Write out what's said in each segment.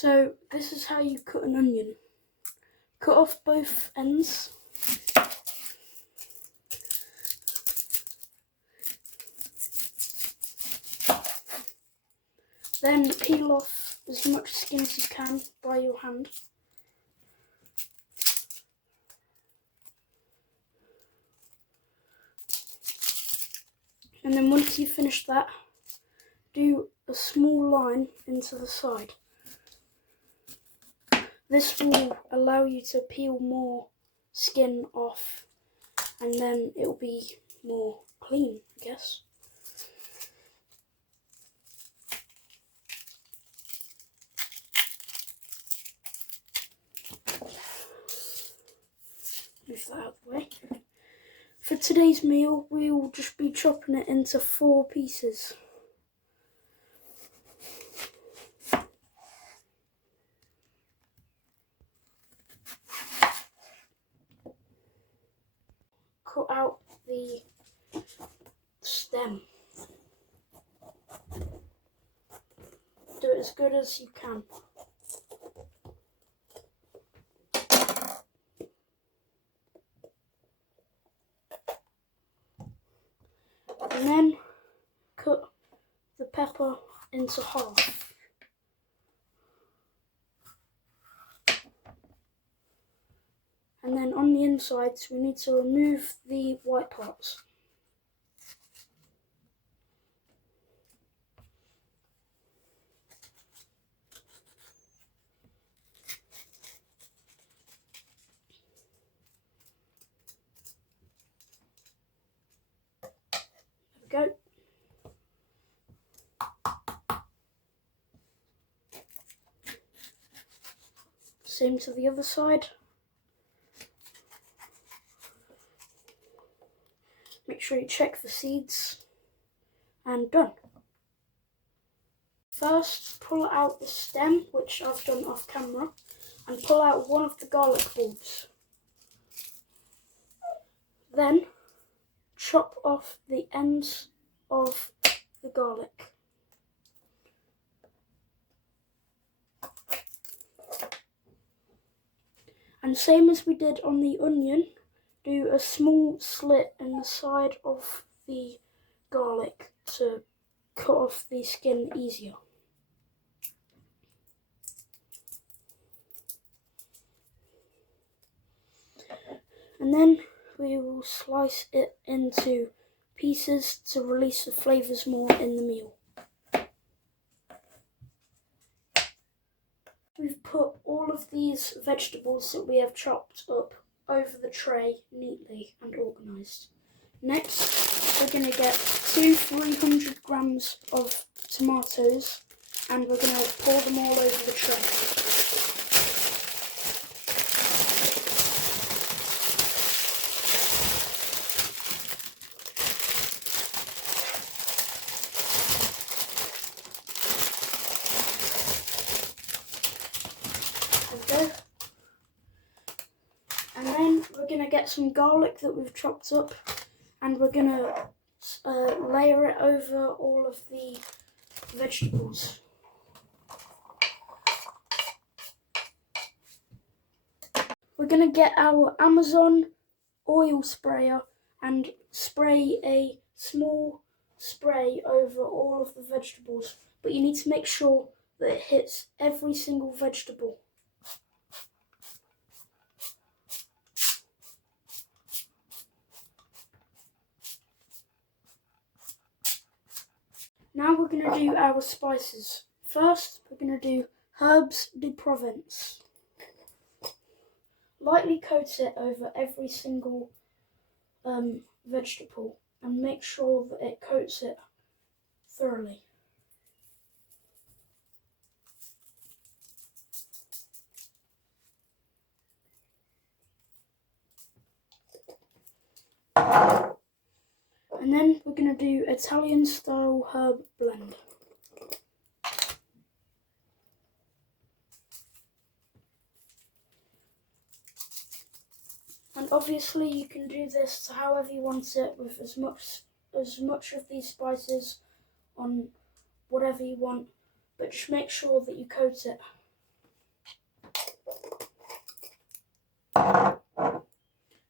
So this is how you cut an onion. Cut off both ends. Then peel off as much skin as you can by your hand. And then once you've finished that, do a small line into the side. This will allow you to peel more skin off, and then it will be more clean, I guess. Move that out of the way. For today's meal, we will just be chopping it into 4 pieces. Cut out the stem. Do it as good as you can. And then cut the pepper into half. And then on the insides, we need to remove the white parts. There we go. Same to the other side. Make sure you check the seeds, and done. First, pull out the stem, which I've done off camera, and pull out one of the garlic bulbs. Then, chop off the ends of the garlic. And same as we did on the onion, do a small slit in the side of the garlic to cut off the skin easier. And then we will slice it into pieces to release the flavours more in the meal. We've put all of these vegetables that we have chopped up over the tray neatly and organised. Next, we're going to get 300 grams of tomatoes, and we're going to pour them all over the tray. And then we're going to get some garlic that we've chopped up, and we're going to layer it over all of the vegetables. We're going to get our Amazon oil sprayer and spray a small spray over all of the vegetables, but you need to make sure that it hits every single vegetable. Now we're going to do our spices. First, we're going to do herbes de Provence. Lightly coat it over every single vegetable and make sure that it coats it thoroughly. And then we're going to do Italian style herb blend. And obviously you can do this to however you want it, with as much of these spices on whatever you want, but just make sure that you coat it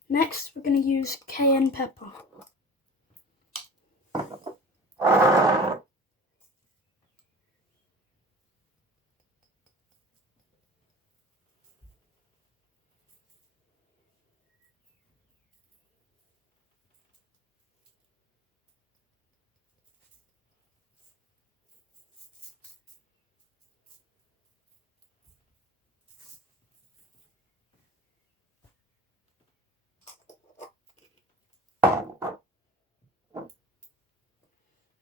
Next, we're going to use cayenne pepper.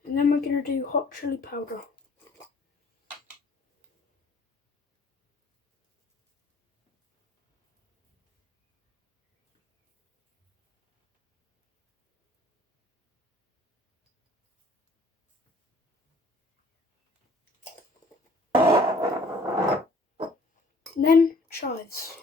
And then we're going to do hot chili powder. And then chives.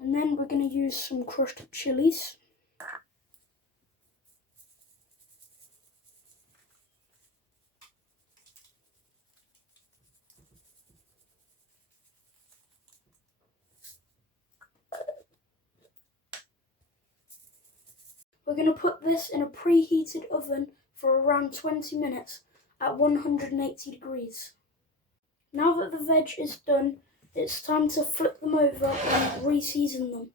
And then we're going to use some crushed chilies. We're going to put this in a preheated oven for around 20 minutes at 180 degrees. Now that the veg is done, it's time to flip them over and re-season them.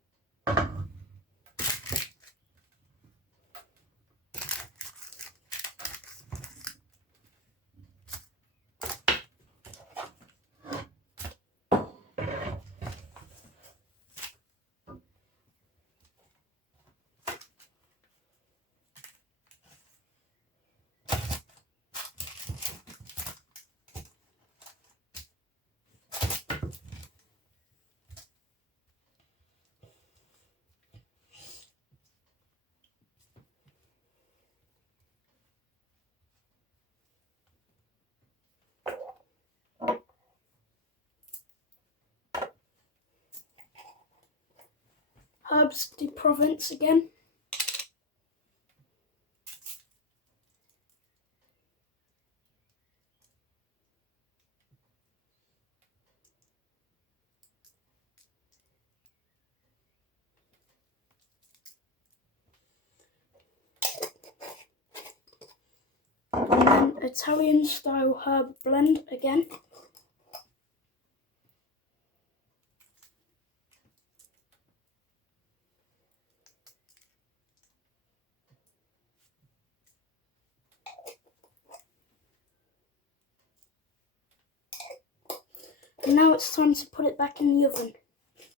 Herbs de Provence again. And then Italian style herb blend again. And now it's time to put it back in the oven.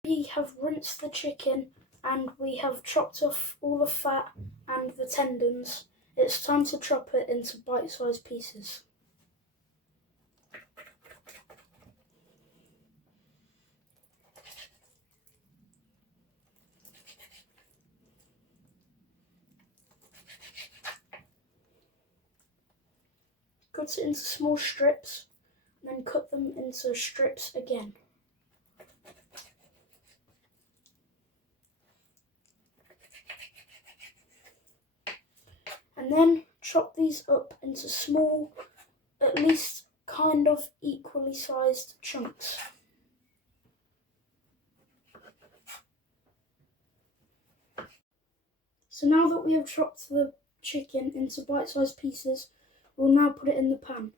We have rinsed the chicken and we have chopped off all the fat and the tendons. It's time to chop it into bite-sized pieces. Cut it into small strips, and then cut them into strips again. And then chop these up into small, at least kind of equally sized chunks. So now that we have chopped the chicken into bite-sized pieces, we'll now put it in the pan.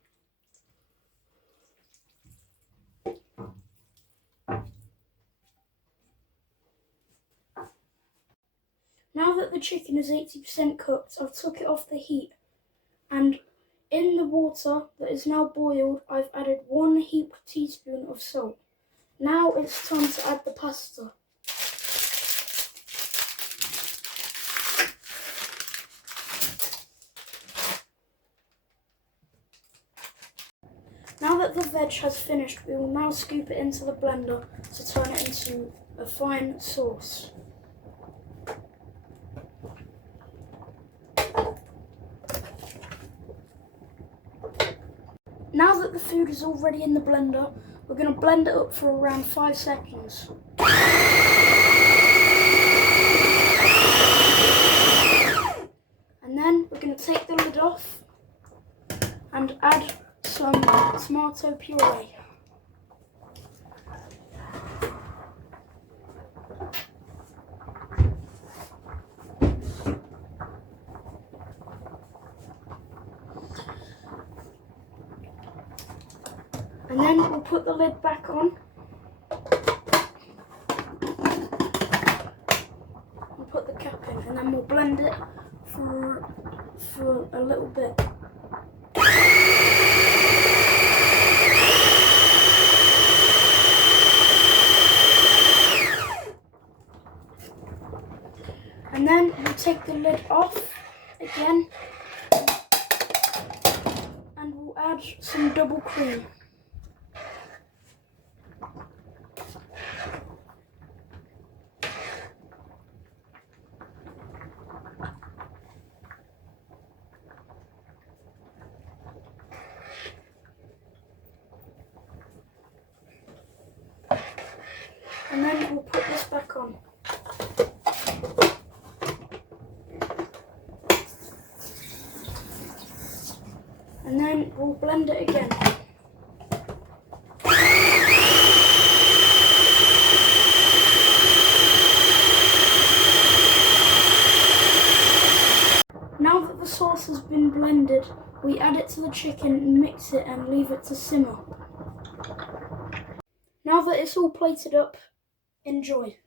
Now that the chicken is 80% cooked, I've took it off the heat, and in the water that is now boiled, I've added 1 heaped teaspoon of salt. Now it's time to add the pasta. Now that the veg has finished, we will now scoop it into the blender to turn it into a fine sauce. Now that the food is already in the blender, we're going to blend it up for around 5 seconds. And then we're going to take the lid off and add some tomato puree. And then we'll put the lid back on. We'll put the cap in and then we'll blend it for a little bit. And then we'll take the lid off again and we'll add some double cream. And then we'll put this back on. And then we'll blend it again. Now that the sauce has been blended, we add it to the chicken and mix it and leave it to simmer. Now that it's all plated up, enjoy.